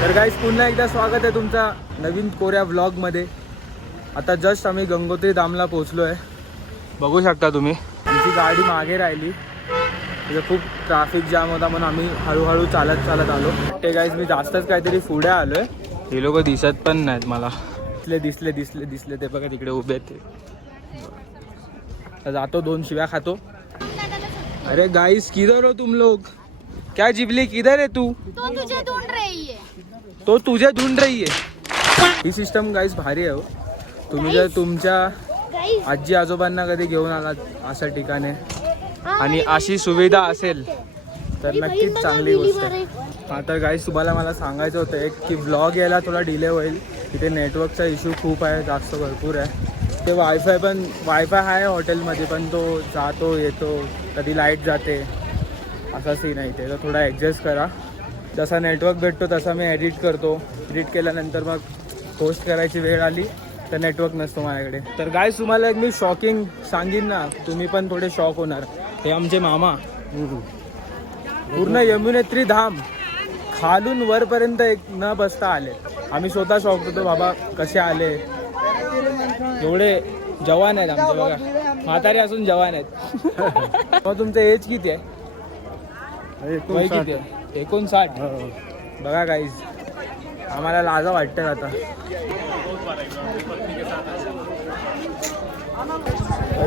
तर गाईस पुन्हा एकदा स्वागत आहे तुमचा नवीन कोऱ्या व्लॉगमध्ये. आता जस्ट आम्ही गंगोत्री धामला पोहोचलो आहे. बघू शकता तुम्ही आमची गाडी मागे राहिली, तिथे खूप ट्रॅफिक जाम होता म्हणून आम्ही हळूहळू चालत आलो. ते गाईस मी जास्तच काहीतरी पुढे आलो आहे. हे लोक दिसत पण नाहीत मला. दिसले ते बघा तिकडे उभे आहेत ते. जातो 2 शिव्या खातो. अरे गाइस किधर हो तुम लोग? क्या जिबली किधर है तू? तो तुझे ढूंढ रही है. तो तुझे ढूंढ रही है. ही सिस्टम गाइस भारी आहे हो. तुम्ही जर तुमच्या आजी आजोबांना कधी घेऊन आलात अशा ठिकाणी आणि अशी सुविधा असेल तर नक्कीच चांगली गोष्ट आहे. हा तर गाइस तुम्हाला मला सांगायचं होतं एक की व्लॉग यायला थोडा डिले होईल. तिथे नेटवर्कचा इश्यू खूप आहे, जास्त भरपूर आहे. ते वायफाय आहे हॉटेलमध्ये, पण तो जातो येतो, कधी लाईट जाते, असा सीन आहे ते. तर थोडा ॲडजस्ट करा. जसा नेटवर्क भेटतो तसा मी एडिट करतो. एडिट केल्यानंतर मग पोस्ट करायची वेळ आली तर नेटवर्क नसतो माझ्याकडे. तर गाईस तुम्हाला एक मी शॉकिंग सांगीन ना, तुम्ही पण थोडे शॉक होणार. हे आमचे मामा पूर्ण यमुनेत्री धाम खालून वरपर्यंत एक न बसता आले. आम्ही स्वतः शॉक होतो, बाबा कसे आले. एवढे जवान आहेत आमचे बघा, म्हातारे असून जवान आहेत. मग तुमचं एज किती आहे? वय किती आहे? 59. बघा गाईज आम्हाला लाजा वाटतं आता.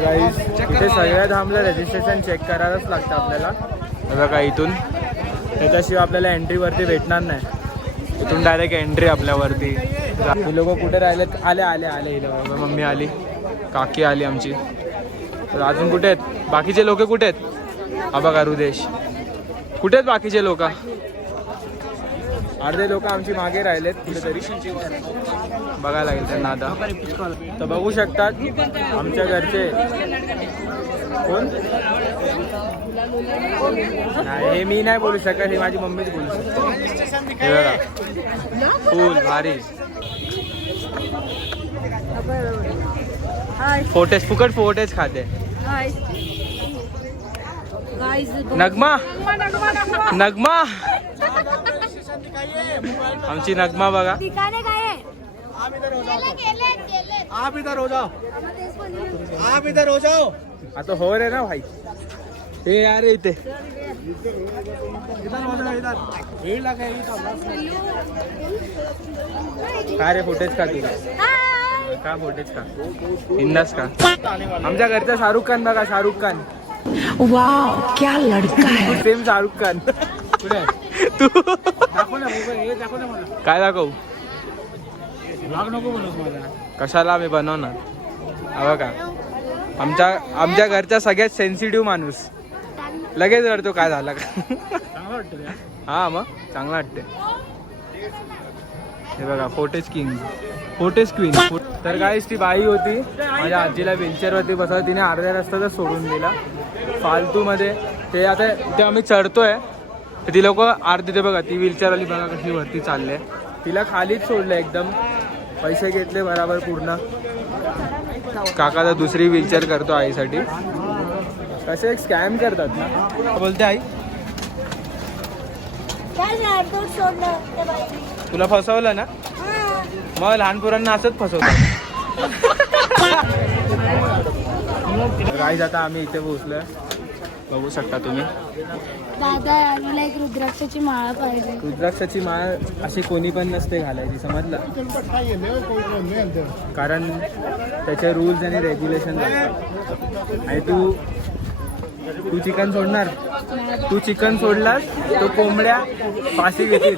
गाईज इथे सगळ्या धामला रजिस्ट्रेशन चेक करायलाच लागतं आपल्याला. बघा इथून त्याच्याशिवाय आपल्याला एंट्रीवरती भेटणार नाही. इथून डायरेक्ट एंट्री आपल्यावरती. ही लोक कुठे राहिलेत? आले ही लोक. मम्मी आली, काकी आली आमची. तर अजून कुठे आहेत बाकीचे लोक? कुठे आहेत? हा बघा रुदेश. कुठे आहेत बाकीचे लोक? अर्धे लोक आमची मागे राहिलेत कुठेतरी, बघायला लागेल त्यांना आता. तर बघू शकतात आमच्या घरचे कोण. नाही हे मी नाही बोलू शकत, हे माझी मम्मीच बोलू शकते. हे बघा फुल भारी फोटेज, फुकट फोटेज खाते. नगमा आमची नगमा बघा. आप इधर हो जाओ. आता हो रे ना भाई. हे यार इथे काय रे फोटेज का तुला? का फोटेज का इंदास का? आमच्या घरचा शाहरुख खान बघा. शाहरुख खान. वाव क्या लड़का है. सेम शाहरुख खान. कुठे तू? दाखव ना मोबाईल. दाखव ना मला. काय दाखवू? ब्लॉग नको बनवूस मला. कशाला मी बनवणार. हवं का? आमच्या घरचा सगळ्यात सेन्सिटिव्ह माणूस. लगेच करतो काय झालं का. चांगलं वाटतं. हा मग चांगलं वाटते. हे बघा फोटेज किंग, फोटेज क्वीन. तर गाईस ती बाई होती माझ्या आजीला व्हीलचेअरवरती बसवलं. तिने अर्ध्या रस्त्यातच सोडून दिला फालतूमध्ये. ते आता इथे आम्ही चढतोय तर ती लोक अर्धी ते बघा ती व्हीलचेअरवाली बघा कशी वरती चालले. तिला खालीच सोडलं एकदम. पैसे घेतले बराबर पूर्ण. काका तर दुसरी व्हीलचेअर करतो आईसाठी. कसे एक स्कॅम करतात ना. बोलते आई तुला फसवलं ना, मग लहान पोरांना असंच फसवतात. गाईज आता आम्ही इथे पोहोचलोय, बघू शकता तुम्ही. दादा मला एक रुद्राक्षाची माळा पाहिजे. रुद्राक्षाची माळ अशी कोणी पण नसते घालायची, समजलं. कारण त्याचे रूल्स आणि रेग्युलेशन असतात. आणि तू चिकन सोडणार. तू चिकन सोडलास तो कोंबड्या फाशी घेतील.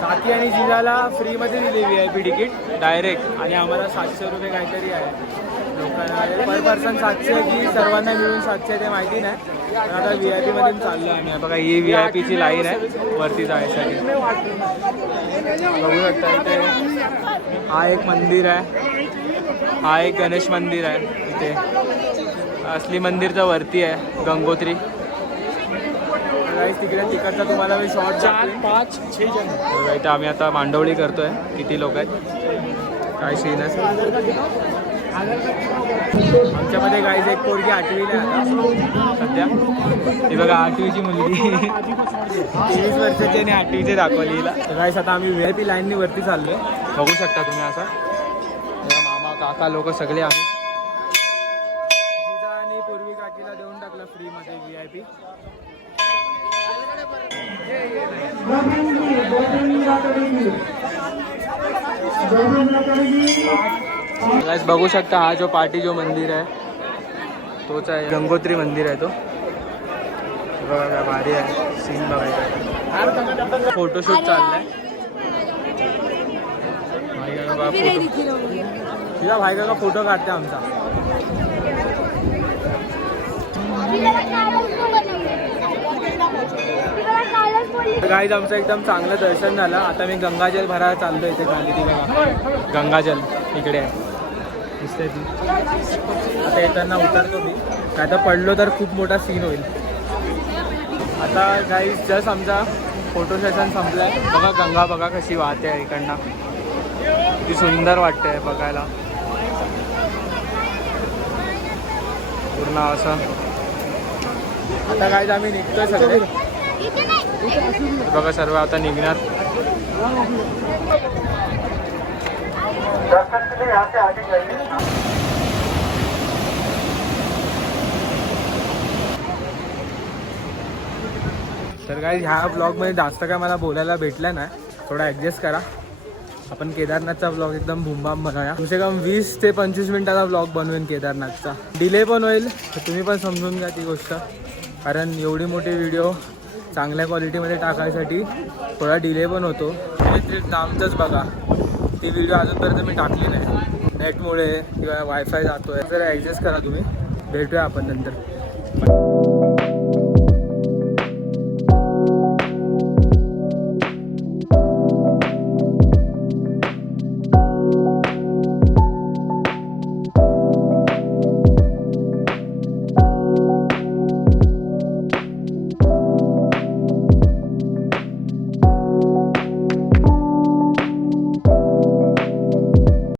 काकी आणि जिजाला फ्रीमध्ये दिली VIP तिकीट डायरेक्ट. आणि आम्हाला 700 रुपये काहीतरी आहे लोकांना पर पर्सन. 700 की सर्वांना मिळून 700 ते माहिती नाही. पण आता VIP मधून चाललो आम्ही. बघा ही VIPची लाईन आहे वरती जायसाठी. बघू शकता इथे हा एक मंदिर आहे, हा एक गणेश मंदिर आहे. इथे असली मंदिर तर वरती आहे गंगोत्री. तिकडे तिकडचा तुम्हाला मी शॉर्ट 4, 5, 6 जण. इथं आम्ही आता मांडवळी करतोय. किती लोक आहेत काय सीन आहे. आमच्यामध्ये गाईज एक पोरगी 8वीला आहे आता सध्या. ही बघा 8वीची मुलगी 23 वर्षाची आणि 8वीचे दाखवली हिला. गाईज आता आम्ही VIP लाईननी वरती चाललोय. बघू शकता तुम्ही असं. मामा काका लोक सगळे आम्ही. जिजा आणि पूर्वी काकीला देऊन टाकलं फ्रीमध्ये VIP. गाइस बघू शकता हा जो पार्टी जो मंदिर आहे तोच आहे. गंगोत्री मंदिर आहे तो. बघा काय भारी आहे सीन बघायचा. फोटोशूट चाललाय. तिला भाई का फोटो काढते आमचा. गाईज आमचं एकदम चांगलं दर्शन झालं. आता मी गंगाजल भरायला चाललो इथे खाली. ती बघा गंगाजल इकडे आहे दिसते ती. आता येताना उतरतो मी. आता पडलो तर खूप मोठा सीन होईल. आता गाईज जस्ट आमचा फोटो सेशन संपलाय. बघा गंगा बघा कशी वाहते आहे इकडनं. ती सुंदर वाटते बघायला पूर्ण असं. आता गाईज आम्ही निघतोय सगळे. बघा सर्व आता निघणार. तर गाईज ह्या ब्लॉगमध्ये जास्त काय मला बोलायला भेटलं नाही. थोडा ॲडजस्ट करा. आपण केदारनाथचा ब्लॉग एकदम भूमबाम बनवूया. कमसे कम 20 ते 25 मिनिटाचा ब्लॉग बनवेन केदारनाथचा. डिले पण होईल तर तुम्ही पण समजून घ्या ती गोष्ट. कारण एवढी मोठी व्हिडिओ चांगल्या क्वालिटीमध्ये टाकायसाठी थोडा डिले पण होतो. इलेक्ट्रिक नामचंच बघा ती व्हिडिओ अजूनपर्यंत मी टाकली नाही. नेटमुळे किंवा वायफाय जातो आहे. जरा ॲडजस्ट करा तुम्ही. भेटूया आपण नंतर.